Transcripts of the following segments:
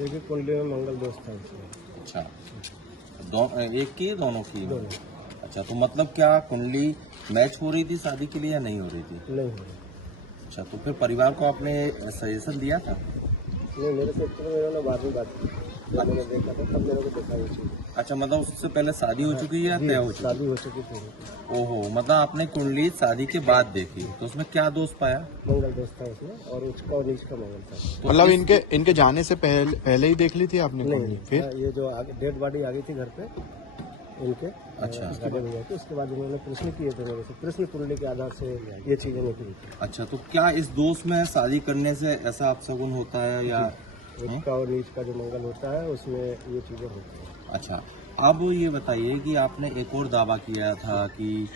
देखिए कुंडली में मंगल दोष था इसमें। अच्छा, एक की दोनों की? दोनों अच्छा, तो मतलब क्या कुंडली मैच हो रही थी शादी के लिए या नहीं हो रही थी? नहीं हो रहा। अच्छा, तो फिर परिवार को आपने सजेशन दिया था? नहीं, मेरे से एक्चुअली मेरे ने बाद में बात की, जब मैंने देखा था तब मेरे को देखा ये चीज़। अच्छा, मतलब उससे पहले शादी हो चुकी है या जी, तय हो चुकी? शादी हो चुकी थी। ओहो, मतलब आपने कुंडली शादी के बाद देखी, तो उसमें क्या दोष पाया? मंगल दोष था उसमें और उसका और नीच का मंगल था। तो मतलब इस- इनके जाने से पहले ही देख ली थी आपने कुंडली? नहीं, फिर ये जो आगे डेड बॉडी आ गई थी घर पे इनके, अच्छा। गार्डन भैया के, उसके बाद उन्होंने प्रश्न किए थे मेरे से, प्रश्न कुंडली के आधार से ये चीज़ें निकली थी। अच्छा, तो क्या इस दोष में शादी करने से ऐसा अपशगुन होता है या? उसका और नीच का जो मंगल होता है उसमें ये चीज़ें होती हैं। अच्छा, अब ये बताइए कि आपने एक और दावा किया था कि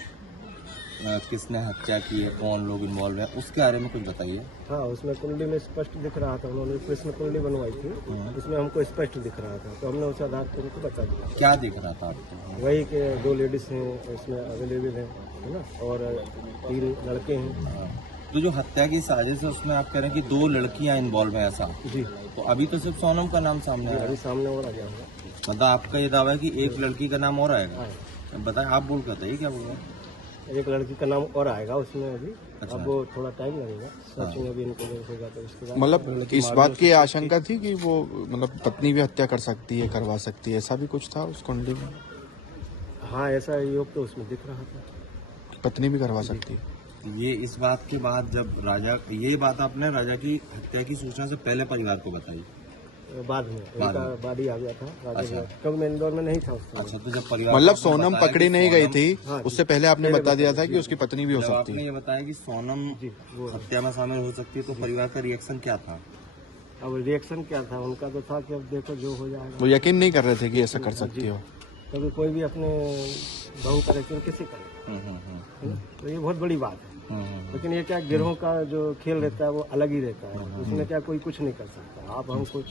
किसने हत्या की है, कौन लोग इन्वॉल्व है, उसके बारे में कुछ बताइए। हाँ, उसमें कुंडली में स्पष्ट दिख रहा था, उन्होंने कृष्ण कुंडली बनवाई थी, उसमें हमको स्पष्ट दिख रहा था, तो हमने उस आधार पर उनको बता दिया। क्या दिख रहा था आपको? वही के 2 लेडीज हैं उसमें अवेलेबल हैं, है ना, और 3 लड़के हैं। तो जो हत्या की साजिश है उसमें आप कह रहे हैं कि 2 लड़कियां इन्वॉल्व हैं, ऐसा? जी, तो अभी तो सिर्फ सोनम का नाम सामने आया है। अभी सामने और आ गया होगा। मतलब आपका ये दावा है कि एक लड़की का नाम और आएगा? हाँ, बताएं, आप बोल कर बताइए क्या बोल रहे हैं? एक लड़की का नाम और आएगा उसमें अभी। अच्छा। अब वो थोड़ा टाइम लगेगा, सर्चिंग अभी इनको होगा तो उसके बाद मतलब इस बात की आशंका थी कि वो मतलब पत्नी भी हत्या कर सकती है, करवा सकती है, ऐसा भी कुछ था उस कुंडली में? हाँ, ऐसा योग तो उसमें दिख रहा था। पत्नी भी करवा सकती है? ये इस बात के बाद जब राजा, ये बात आपने राजा की हत्या की सूचना से पहले परिवार को बताई? बाद में बाद उनका में। बॉडी आ गया था राजा अच्छा। के, कब मैं इंदौर में नहीं था उस समय। अच्छा, तो जब परिवार मतलब को आपने सोनम बताया पकड़ी कि नहीं गई सोनम- थी, हाँ, उससे पहले आपने पहले बता दिया बताया, था कि उसकी पत्नी भी हो जब सकती आपने है। ये बताया कि सोनम जी, वो हत्या में शामिल हो सकती है, तो परिवार का रिएक्शन क्या था? अब रिएक्शन क्या था उनका, तो था कि अब देखो जो हो जाएगा। वो यकीन नहीं कर रहे थे कि ऐसा कर सकती हो। कभी कोई भी अपने बहू का यकीन कैसे करे, है ना? तो ये बहुत बड़ी बात है। लेकिन ये क्या गिरोह का जो खेल रहता है वो अलग ही रहता है, उसमें क्या कोई कुछ नहीं कर सकता, आप हम कुछ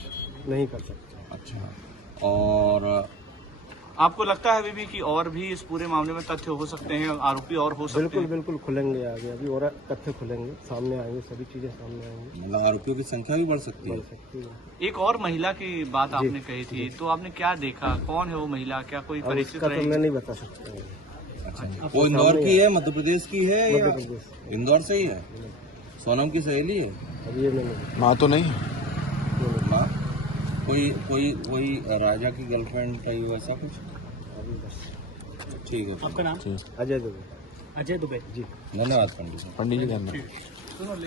नहीं कर सकते। अच्छा, और आपको लगता है अभी भी कि और भी इस पूरे मामले में तथ्य हो सकते हैं, आरोपी और हो सकते बिल्कुल हैं? बिल्कुल खुलेंगे आगे, अभी और तथ्य खुलेंगे, सामने आएंगे, सभी चीजें सामने आएंगी, मतलब आरोपियों की संख्या भी बढ़ सकती है? बढ़ सकती है। एक और महिला की बात आपने कही थी, तो आपने क्या देखा? कौन है वो महिला? क्या कोई अब परिचित उसका तो रही? मैं नहीं बता सकता। अच्छा, वो इंदौर की है, मध्य प्रदेश की है या मध्य प्रदेश इंदौर से ही है? सोनम की सहेली है? अब ये नहीं माँ तो नहीं है? माँ? कोई कोई कोई राजा की गर्लफ्रेंड का ही ऐसा कुछ? अभी बस। ठीक है, आपका नाम? ठीक। अजय दुबे। अजय दुबे। जी। धन्यवाद पंडित जी। पंडित जी धन्यवाद।